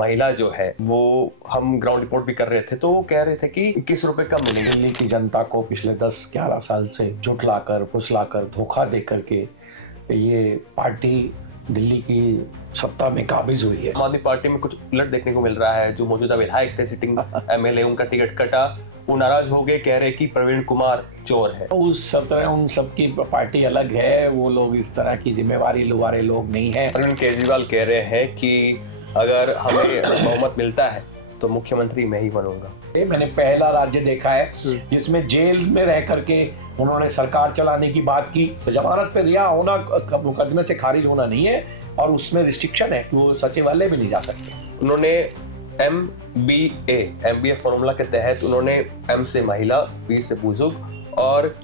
महिला जो है वो हम ग्राउंड रिपोर्ट भी कर रहे थे, तो वो कह रहे थे कि 21 रुपए कम मिलेंगे। दिल्ली की जनता को पिछले 10-11 साल से झुठलाकर, फुसलाकर, धोखा दे करके ये पार्टी दिल्ली की सत्ता में काबिज हुई है। आम आदमी पार्टी में कुछ उलट देखने को मिल रहा है। जो मौजूदा विधायक थे, सिटिंग एमएलए, उनका टिकट कटा, वो नाराज हो गए, कह रहे कि प्रवीण कुमार चोर है। उन सबकी पार्टी अलग है, वो लोग इस तरह की जिम्मेवारी वाले लोग नहीं है। अरविंद केजरीवाल कह रहे हैं कि अगर हमें बहुमत मिलता है तो मुख्यमंत्री मैं ही बनूंगा। मैंने पहला राज्य देखा है जिसमें जेल में रह करके उन्होंने सरकार चलाने की बात की। जमानत पे रिहा होना मुकदमे से खारिज होना नहीं है, और उसमें रिस्ट्रिक्शन है कि वो सचिवालय भी नहीं जा सकते। उन्होंने MBA फॉर्मूला के तहत उन्होंने M से महिला, B से बुजुर्ग और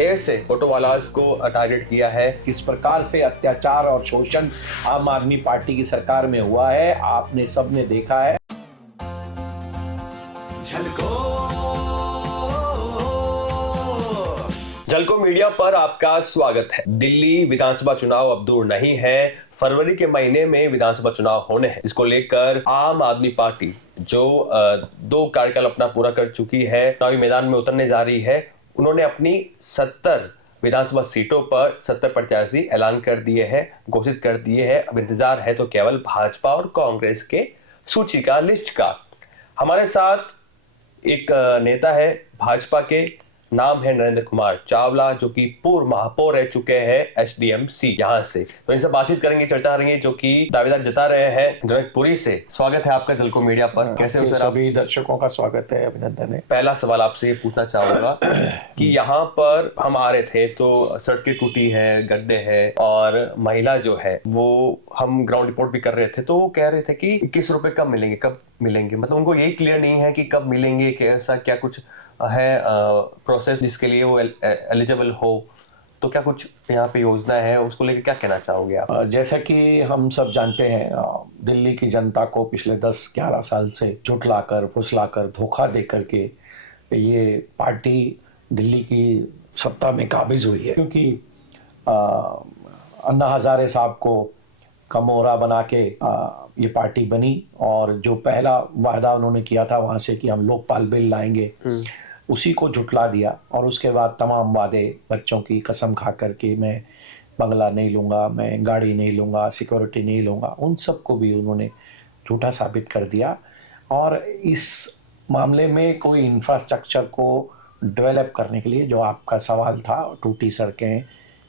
A से ऑटोवालाज को टारगेट किया है। किस प्रकार से अत्याचार और शोषण आम आदमी पार्टी की सरकार में हुआ है, आपने सबने देखा है। झलको मीडिया पर आपका स्वागत है। दिल्ली विधानसभा चुनाव अब दूर नहीं है। फरवरी के महीने में विधानसभा चुनाव होने हैं, जिसको लेकर आम आदमी पार्टी जो 2 कार्यकाल अपना पूरा कर चुकी है, चुनावी मैदान में उतरने जा रही है। उन्होंने अपनी 70 विधानसभा सीटों पर 70 प्रत्याशी ऐलान कर दिए हैं, घोषित कर दिए हैं। अब इंतजार है तो केवल भाजपा और कांग्रेस के सूची का, लिस्ट का। हमारे साथ एक नेता है भाजपा के, नाम है नरेंद्र कुमार चावला, जो कि पूर्व महापौर रह चुके हैं HDMC यहाँ से। तो इनसे बातचीत करेंगे, चर्चा करेंगे, जो कि दावेदार जता रहे हैं जनकपुरी से। स्वागत है आपका झलको मीडिया पर। कैसे हो सर? सभी दर्शकों का स्वागत है, अभिनंदन है। पहला सवाल आपसे ये पूछना चाहूंगा कि यहाँ पर हम आ रहे थे तो सड़कें टूटी है, गड्ढे हैं, और महिला जो है वो हम ग्राउंड रिपोर्ट भी कर रहे थे, तो वो कह रहे थे कि 21 रुपए कब मिलेंगे, कब मिलेंगे। मतलब उनको यही क्लियर नहीं है कि कब मिलेंगे, कि ऐसा क्या कुछ है प्रोसेस जिसके लिए वो एलिजिबल हो। तो क्या कुछ यहाँ पे योजना है, उसको लेकर क्या कहना चाहोगे आप? जैसा कि हम सब जानते हैं, दिल्ली की जनता को पिछले 10-11 साल से झुठलाकर, फुसलाकर, धोखा दे करके ये पार्टी दिल्ली की सत्ता में काबिज हुई है। क्योंकि अन्ना हजारे साहब को कमोरा बना के ये पार्टी बनी, और जो पहला वायदा उन्होंने किया था वहां से कि हम लोकपाल बिल लाएंगे, उसी को झुठला दिया। और उसके बाद तमाम वादे, बच्चों की कसम खा करके मैं बंगला नहीं लूँगा, मैं गाड़ी नहीं लूँगा, सिक्योरिटी नहीं लूँगा, उन सब को भी उन्होंने झूठा साबित कर दिया। और इस मामले में कोई इंफ्रास्ट्रक्चर को डेवलप करने के लिए, जो आपका सवाल था, टूटी सड़कें,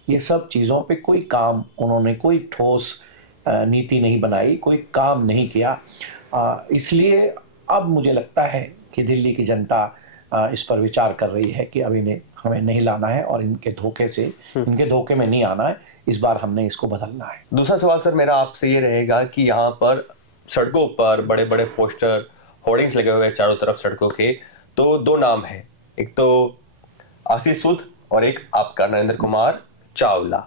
ये सब चीज़ों पे कोई काम उन्होंने, कोई ठोस नीति नहीं बनाई, कोई काम नहीं किया। इसलिए अब मुझे लगता है कि दिल्ली की जनता इस पर विचार कर रही है कि अब इन्हें हमें नहीं लाना है, और इनके धोखे में नहीं आना है। इस बार हमने इसको बदलना है। दूसरा सवाल सर मेरा आपसे ये रहेगा कि यहाँ पर सड़कों पर बड़े बड़े पोस्टर, होर्डिंग्स लगे हुए हैं चारों तरफ सड़कों के। तो 2 नाम है, एक तो आशीष सूद और एक आपका नरेंद्र कुमार चावला।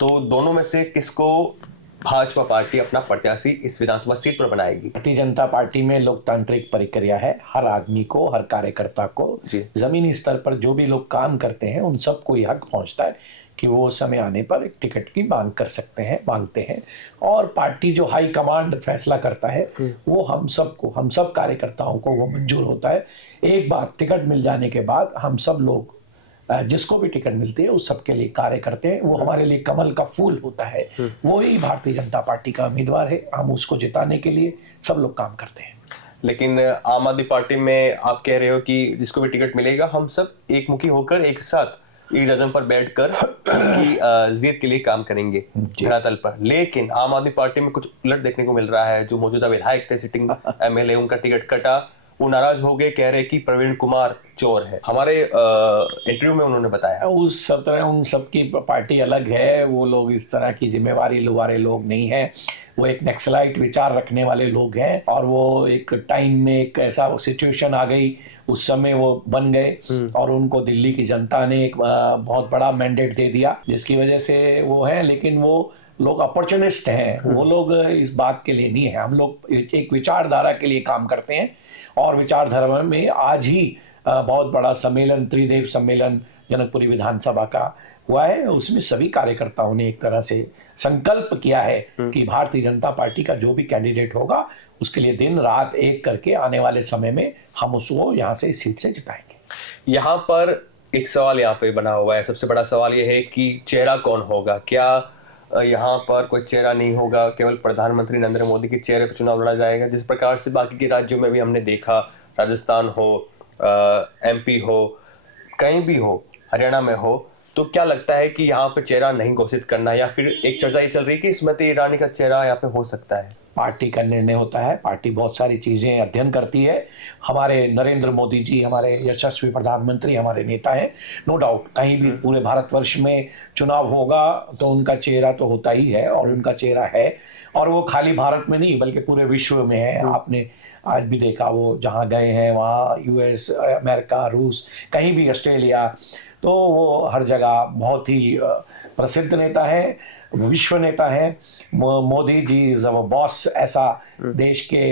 तो दोनों में से किसको भाजपा पार्टी अपना प्रत्याशी इस विधानसभा सीट पर बनाएगी? भारतीय जनता पार्टी में लोकतांत्रिक प्रक्रिया है। हर आदमी को, हर कार्यकर्ता को, जमीनी स्तर पर जो भी लोग काम करते हैं, उन सबको यह हक पहुंचता है कि वो समय आने पर एक टिकट की मांग कर सकते हैं, मांगते हैं। और पार्टी जो हाई कमांड फैसला करता है, वो हम सब कार्यकर्ताओं को वो मंजूर होता है। एक बार टिकट मिल जाने के बाद हम सब लोग, जिसको भी टिकट मिलती है, उस सबके लिए कार्य करते हैं। वो हमारे लिए कमल का फूल होता है। वो ही भारतीय जनता पार्टी का उम्मीदवार है। हम उसको जिताने के लिए सब लोग काम करते हैं। लेकिन आम आदमी पार्टी में आप कह रहे हो कि जिसको भी टिकट मिलेगा, हम सब एकमुखी होकर एक साथ एक जगह पर बैठकर उसकी जीत के लिए काम करेंगे धरातल पर। लेकिन आम आदमी पार्टी में कुछ उलट देखने को मिल रहा है। जो मौजूदा विधायक थे, सिटिंग एमएलए, उनका टिकट कटा, वो नाराज हो गए, कह रहे कि प्रवीण कुमार चोर है। हमारे इंटरव्यू में उन्होंने बताया उन सबकी पार्टी अलग है, वो लोग इस तरह की जिम्मेवारी वाले लोग नहीं है। वो एक नक्सलाइट विचार रखने वाले लोग हैं, और वो एक टाइम में एक ऐसा सिचुएशन आ गई, उस समय वो बन गए, और उनको दिल्ली की जनता ने एक बहुत बड़ा मैंडेट दे दिया, जिसकी वजह से वो है। लेकिन वो लोग अपॉर्चुनिस्ट हैं, वो लोग इस बात के लिए नहीं है। हम लोग एक विचारधारा के लिए काम करते हैं, और विचारधारा में आज ही बहुत बड़ा सम्मेलन, त्रिदेव सम्मेलन जनकपुरी विधानसभा का हुआ है, उसमें सभी कार्यकर्ताओं ने एक तरह से संकल्प किया है कि भारतीय जनता पार्टी का जो भी कैंडिडेट होगा उसके लिए दिन रात एक करके आने वाले समय में हम उसको यहाँ से इस सीट से जिताएंगे। यहाँ पर एक सवाल यहाँ पे बना हुआ है, सबसे बड़ा सवाल ये है कि चेहरा कौन होगा। क्या यहाँ पर कोई चेहरा नहीं होगा, केवल प्रधानमंत्री नरेंद्र मोदी के चेहरे पर चुनाव लड़ा जाएगा, जिस प्रकार से बाकी के राज्यों में भी हमने देखा, राजस्थान हो, MP हो, कहीं भी हो, हरियाणा में हो, तो क्या लगता है कि यहाँ पे चेहरा नहीं घोषित करना, या फिर एक चर्चा ये चल रही है कि स्मृति ईरानी का चेहरा यहाँ पे हो सकता है? पार्टी का निर्णय होता है, पार्टी बहुत सारी चीजें अध्ययन करती है। हमारे नरेंद्र मोदी जी हमारे यशस्वी प्रधानमंत्री, हमारे नेता हैं, नो डाउट। कहीं भी पूरे भारतवर्ष में चुनाव होगा तो उनका चेहरा तो होता ही है, और उनका चेहरा है, और वो खाली भारत में नहीं बल्कि पूरे विश्व में है। आपने आज भी देखा, वो जहाँ गए हैं वहाँ US, अमेरिका, रूस, कहीं भी, ऑस्ट्रेलिया, तो वो हर जगह बहुत ही प्रसिद्ध नेता है, विश्व नेता है। Modi ji is our boss, ऐसा देश के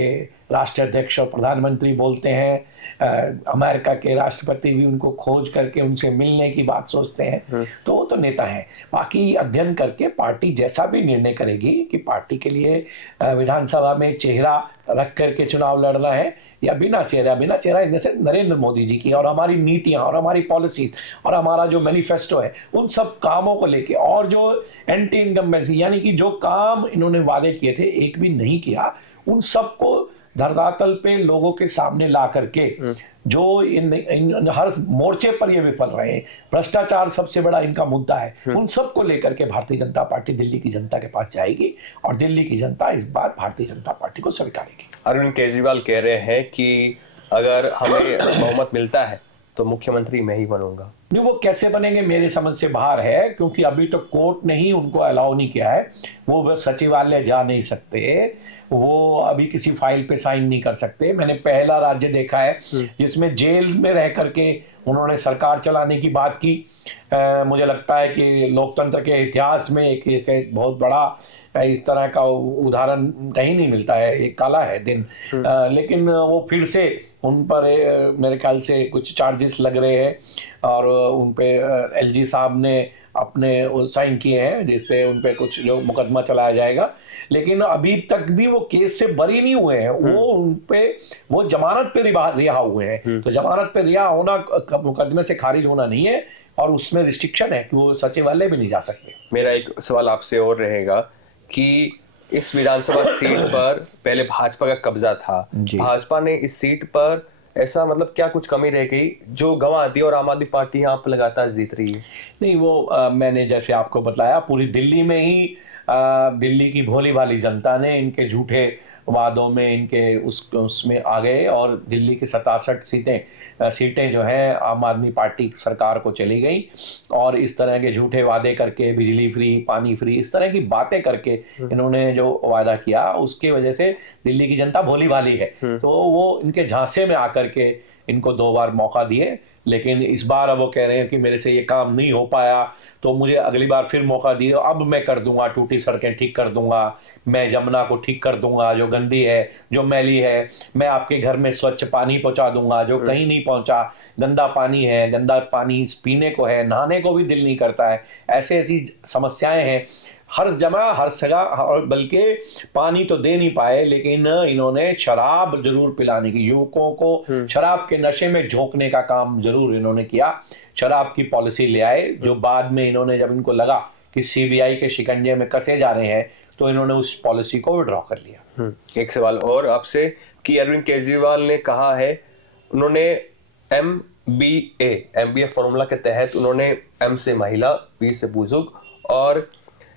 राष्ट्राध्यक्ष और प्रधानमंत्री बोलते हैं। अमेरिका के राष्ट्रपति भी उनको खोज करके उनसे मिलने की बात सोचते हैं। तो वो तो नेता हैं। बाकी अध्ययन करके पार्टी जैसा भी निर्णय करेगी कि पार्टी के लिए विधानसभा में चेहरा रख करके चुनाव लड़ना है या बिना चेहरा जैसे नरेंद्र मोदी जी की और हमारी नीतियां और हमारी पॉलिसीज और हमारा जो मैनिफेस्टो है, उन सब कामों को लेके, और जो एंटी इनकम्बेंसी यानी कि जो काम इन्होंने वादे किए थे एक भी नहीं किया, उन सबको धरातल पे लोगों के सामने ला करके जो इन हर मोर्चे पर ये विफल रहे हैं, भ्रष्टाचार सबसे बड़ा इनका मुद्दा है, उन सब को लेकर के भारतीय जनता पार्टी दिल्ली की जनता के पास जाएगी और दिल्ली की जनता इस बार भारतीय जनता पार्टी को स्वीकारेगी। अरविंद केजरीवाल कह रहे हैं कि अगर हमें बहुमत मिलता है तो मुख्यमंत्री मैं ही बनूंगा। नहीं, वो कैसे बनेंगे मेरे समझ से बाहर है, क्योंकि अभी तो कोर्ट ने ही उनको अलाउ नहीं किया है। वो सचिवालय जा नहीं सकते, वो अभी किसी फाइल पे साइन नहीं कर सकते। मैंने पहला राज्य देखा है जिसमें जेल में रह करके उन्होंने सरकार चलाने की बात की। मुझे लगता है कि लोकतंत्र के इतिहास में एक ऐसे बहुत बड़ा इस तरह का उदाहरण कहीं नहीं मिलता है, एक काला है दिन। लेकिन वो फिर से उन पर मेरे ख्याल से कुछ चार्जेस लग रहे हैं और उन पे LG साहब ने अपने साइन किए हैं जिससे उन पे कुछ जो मुकदमा चलाया जाएगा। लेकिन अभी तक भी वो केस से बरी नहीं हुए हैं, वो उन पे वो जमानत पे रिहा हुए हैं। तो जमानत पे रिहा होना मुकदमे से खारिज होना नहीं है, और उसमें रिस्ट्रिक्शन है कि वो सचिवालय भी नहीं जा सकते। मेरा एक सवाल आपसे और रहेगा कि इस विधानसभा सीट पर पहले भाजपा का कब्जा था, भाजपा ने इस सीट पर ऐसा मतलब क्या कुछ कमी रह गई जो गंवा दी और आम आदमी पार्टी यहाँ पर लगातार जीत रही है? नहीं, वो मैंने जैसे आपको बताया, पूरी दिल्ली में ही दिल्ली की भोली भाली जनता ने इनके झूठे वादों में इनके उसमें आ गए और दिल्ली की 67 सीटें जो हैं आम आदमी पार्टी सरकार को चली गई। और इस तरह के झूठे वादे करके, बिजली फ्री, पानी फ्री, इस तरह की बातें करके इन्होंने जो वादा किया, उसके वजह से दिल्ली की जनता भोली भाली है। तो वो इनके झांसे में आकर के इनको 2 बार मौका दिए, लेकिन इस बार अब वो कह रहे हैं कि मेरे से ये काम नहीं हो पाया तो मुझे अगली बार फिर मौका दिए, अब मैं कर दूंगा, टूटी सड़कें ठीक कर दूंगा, मैं जमुना को ठीक कर दूंगा जो गंदी है, जो मैली है, मैं आपके घर में स्वच्छ पानी पहुंचा दूंगा जो कहीं नहीं पहुंचा, गंदा पानी है, गंदा पानी पीने को है, नहाने को भी दिल नहीं करता है। ऐसी समस्याएं हैं हर जगह, और बल्कि पानी तो दे नहीं पाए, लेकिन इन्होंने शराब जरूर पिलाने की, युवकों को शराब के नशे में झोंकने का काम जरूर इन्होंने किया। शराब की पॉलिसी ले आए, जो बाद में इन्होंने, जब इनको लगा कि CBI के शिकंजे में कसे जा रहे हैं, तो इन्होंने उस पॉलिसी को विड्रॉ कर लिया। एक सवाल और आपसे कि अरविंद केजरीवाल ने कहा है, उन्होंने MBA फॉर्मूला के तहत उन्होंने M से महिला, B से बुजुर्ग और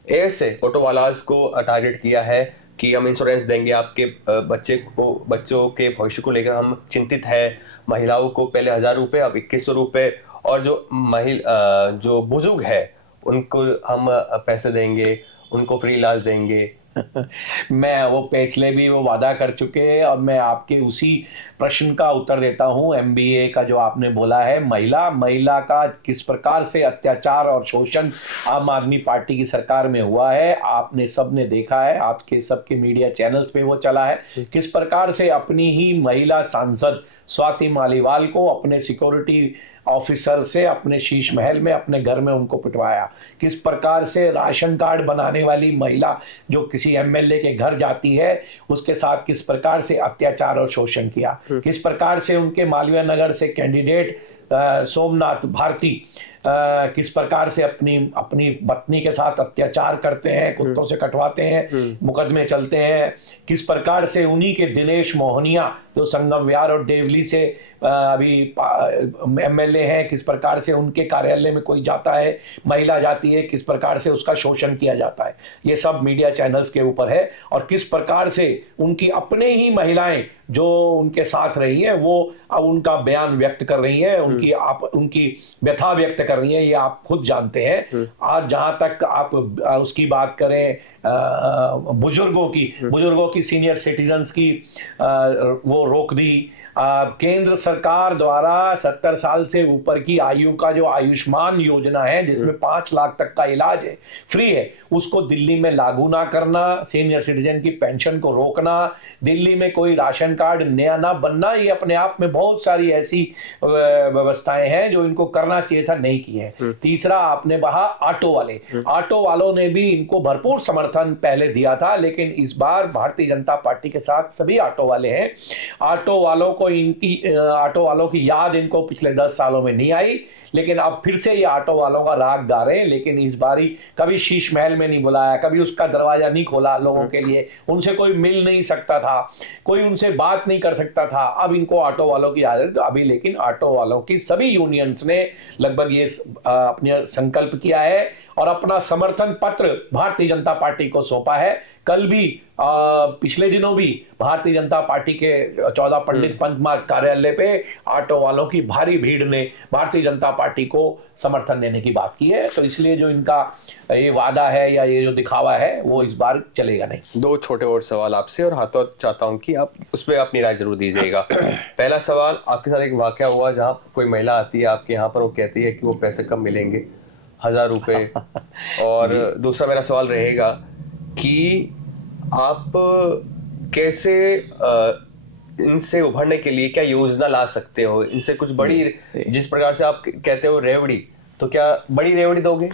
A से ऑटो वालाज को टारगेट किया है कि हम इंश्योरेंस देंगे आपके बच्चों के भविष्य को लेकर हम चिंतित है। महिलाओं को पहले 1000 रुपये, अब 2100 रुपये, और जो बुजुर्ग है उनको हम पैसे देंगे, उनको फ्री इलाज देंगे, मैं वो पिछले भी वो वादा कर चुके हैं और मैं आपके उसी प्रश्न का उत्तर देता हूं। एमबीए का जो आपने बोला है, महिला का किस प्रकार से अत्याचार और शोषण आम आदमी पार्टी की सरकार में हुआ है, आपने सबने देखा है, आपके सबके मीडिया चैनल्स पे वो चला है। किस प्रकार से अपनी ही महिला सांसद स्वाति मालीवाल को अपने सिक्योरिटी ऑफिसर से अपने शीश महल में अपने घर में उनको पिटवाया, किस प्रकार से राशन कार्ड बनाने वाली महिला जो किसी एमएलए के घर जाती है उसके साथ किस प्रकार से अत्याचार और शोषण किया, किस प्रकार से उनके मालवीय नगर से कैंडिडेट सोमनाथ भारती किस प्रकार से अपनी अपनी पत्नी के साथ अत्याचार करते हैं, कुत्तों से कटवाते हैं, मुकदमे चलते हैं, किस प्रकार से उन्हीं के दिनेश मोहनिया जो संगम विहार और देवली से अभी एमएलए हैं, किस प्रकार से उनके कार्यालय में कोई जाता है, महिला जाती है, किस प्रकार से उसका शोषण किया जाता है। ये सब मीडिया चैनल्स के ऊपर है। और किस प्रकार से उनकी अपने ही महिलाएं जो उनके साथ रही हैं वो अब उनका बयान व्यक्त कर रही हैं, उनकी व्यथा व्यक्त कर रही हैं, ये आप खुद जानते हैं। आज जहां तक आप उसकी बात करें बुजुर्गों की सीनियर सिटीजन्स की वो रोक दी। केंद्र सरकार द्वारा 70 साल से ऊपर की आयु का जो आयुष्मान योजना है जिसमें 5 लाख तक का इलाज है, फ्री है, उसको दिल्ली में लागू ना करना, सीनियर सिटीजन की पेंशन को रोकना, दिल्ली में कोई राशन कार्ड नया ना बनना, ये अपने आप में बहुत सारी ऐसी व्यवस्थाएं हैं जो इनको करना चाहिए था, नहीं की है। तीसरा आपने कहा ऑटो वालों ने भी इनको भरपूर समर्थन पहले दिया था, लेकिन इस बार भारतीय जनता पार्टी के साथ सभी ऑटो वाले हैं। ऑटो वालों की याद इनको पिछले 10 सालों में नहीं आई, लेकिन अब फिर से ये ऑटो वालों का राग गा रहे हैं। लेकिन इस बारी कभी शीश महल में नहीं बुलाया, कभी उसका दरवाजा नहीं खोला लोगों के लिए, उनसे कोई मिल नहीं सकता था, कोई उनसे बात नहीं कर सकता था। अब इनको ऑटो वालों की याद है। तो अभी लेकिन ऑटो वालों की सभी यूनियंस ने लगभग ये अपने संकल्प किया है और अपना समर्थन पत्र भारतीय जनता पार्टी को सौंपा है। कल भी पिछले दिनों भी भारतीय जनता पार्टी के 14 पंडित पंत मार्ग कार्यालय पे ऑटो वालों की भारी भीड़ ने भारतीय जनता पार्टी को समर्थन देने की बात की है। तो इसलिए जो इनका ये वादा है या ये जो दिखावा है वो इस बार चलेगा नहीं। 2 छोटे और सवाल आपसे और हाथों चाहता हूं कि आप उस पर अपनी राय जरूर दीजिएगा। पहला सवाल, आपके साथ एक वाकया हुआ जहां कोई महिला आती है आपके यहाँ पर, वो कहती है कि वो पैसे कब मिलेंगे, 1000 रुपये। और दूसरा मेरा सवाल रहेगा कि आप कैसे इनसे उभरने के लिए क्या योजना ला सकते हो, इनसे कुछ बड़ी, जिस प्रकार से आप कहते हो रेवड़ी, तो क्या बड़ी रेवड़ी दोगे?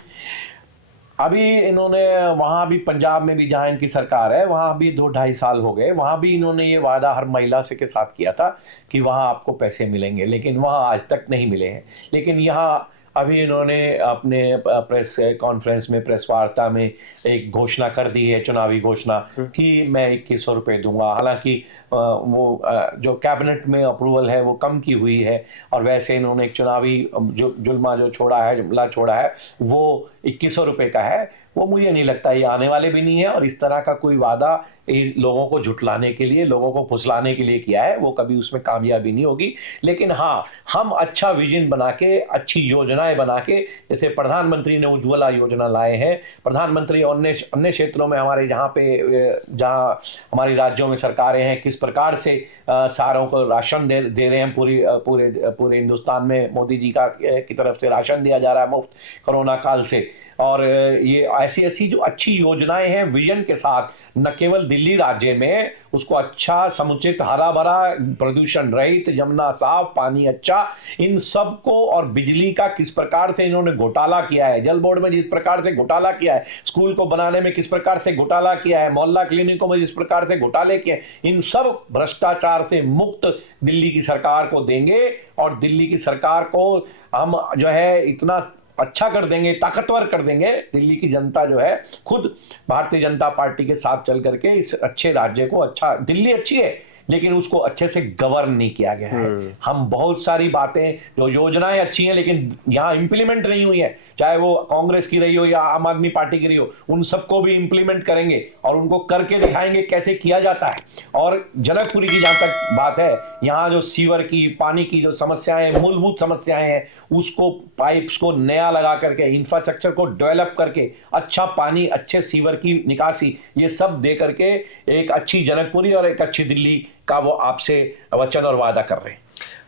अभी इन्होंने वहां भी पंजाब में भी जहां इनकी सरकार है वहां भी 2-2.5 साल हो गए, वहां भी इन्होंने ये वादा हर महिला से के साथ किया था कि वहां आपको पैसे मिलेंगे, लेकिन वहां आज तक नहीं मिले हैं। लेकिन यहाँ अभी इन्होंने अपने प्रेस कॉन्फ्रेंस में, प्रेस वार्ता में एक घोषणा कर दी है, चुनावी घोषणा, कि मैं 2100 रुपये दूंगा। हालांकि वो जो कैबिनेट में अप्रूवल है वो कम की हुई है, और वैसे इन्होंने एक चुनावी जुम्ला छोड़ा है वो 2100 रुपये का है। वो मुझे नहीं लगता ये आने वाले भी नहीं है, और इस तरह का कोई वादा लोगों को झुठलाने के लिए, लोगों को फुसलाने के लिए किया है, वो कभी उसमें कामयाबी नहीं होगी। लेकिन हाँ, हम अच्छा विजन बना के, अच्छी योजनाएं बना के, जैसे प्रधानमंत्री ने उज्ज्वला योजना लाए हैं, प्रधानमंत्री अन्य क्षेत्रों में हमारे जहाँ हमारी राज्यों में सरकारें हैं किस प्रकार से सारों को राशन दे रहे हैं, पूरे हिंदुस्तान में मोदी जी की तरफ से राशन दिया जा रहा है मुफ्त कोरोना काल से। और ये ऐसी जो अच्छी योजनाएं हैं विजन के साथ, न केवल दिल्ली राज्य में उसको अच्छा, समुचित, हरा भरा, प्रदूषण रहित, यमुना साफ, पानी अच्छा, इन सब को, और बिजली का किस प्रकार से इन्होंने घोटाला किया है, जल बोर्ड में जिस प्रकार से घोटाला किया है, स्कूल को बनाने में किस प्रकार से घोटाला किया है, मोहल्ला क्लिनिकों में जिस प्रकार से घोटाले किए, इन सब भ्रष्टाचार से मुक्त दिल्ली की सरकार को देंगे। और दिल्ली की सरकार को हम जो है इतना अच्छा कर देंगे, ताकतवर कर देंगे, दिल्ली की जनता जो है खुद भारतीय जनता पार्टी के साथ चल करके इस अच्छे राज्य को, अच्छा, दिल्ली अच्छी है लेकिन उसको अच्छे से गवर्न नहीं किया गया है। हम बहुत सारी बातें, जो योजनाएं अच्छी हैं लेकिन यहाँ इंप्लीमेंट नहीं हुई है, चाहे वो कांग्रेस की रही हो या आम आदमी पार्टी की रही हो, उन सबको भी इंप्लीमेंट करेंगे और उनको करके दिखाएंगे कैसे किया जाता है। और जनकपुरी की जहां तक बात है, यहाँ जो सीवर की, पानी की जो समस्याएं, मूलभूत समस्याएं हैं, उसको पाइप्स को नया लगा करके, इंफ्रास्ट्रक्चर को डेवलप करके, अच्छा पानी, अच्छे सीवर की निकासी, ये सब दे करके एक अच्छी जनकपुरी और एक अच्छी दिल्ली का वो आपसे वचन और वादा कर रहे हैं।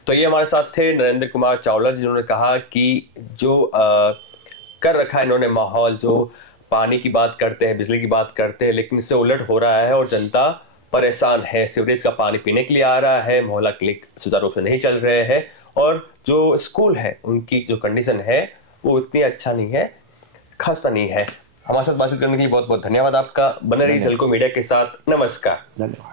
तो ये हमारे साथ थे नरेंद्र कुमार चावला, जिन्होंने कहा कि जो कर रखा है इन्होंने माहौल, जो पानी की बात करते हैं, बिजली की बात करते हैं, लेकिन इससे उलट हो रहा है और जनता परेशान है। सीवरेज का पानी पीने के लिए आ रहा है, मोहल्ला क्लिनिक सुचारू रूप से नहीं चल रहे हैं, और जो स्कूल है उनकी जो कंडीशन है वो इतनी अच्छा नहीं है, खासा नहीं है। हमारे साथ बातचीत करने के लिए बहुत बहुत धन्यवाद आपका। बने रहिए झलको मीडिया के साथ। नमस्कार। धन्यवाद।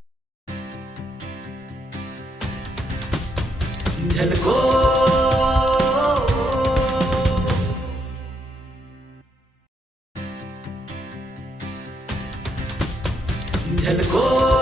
झलको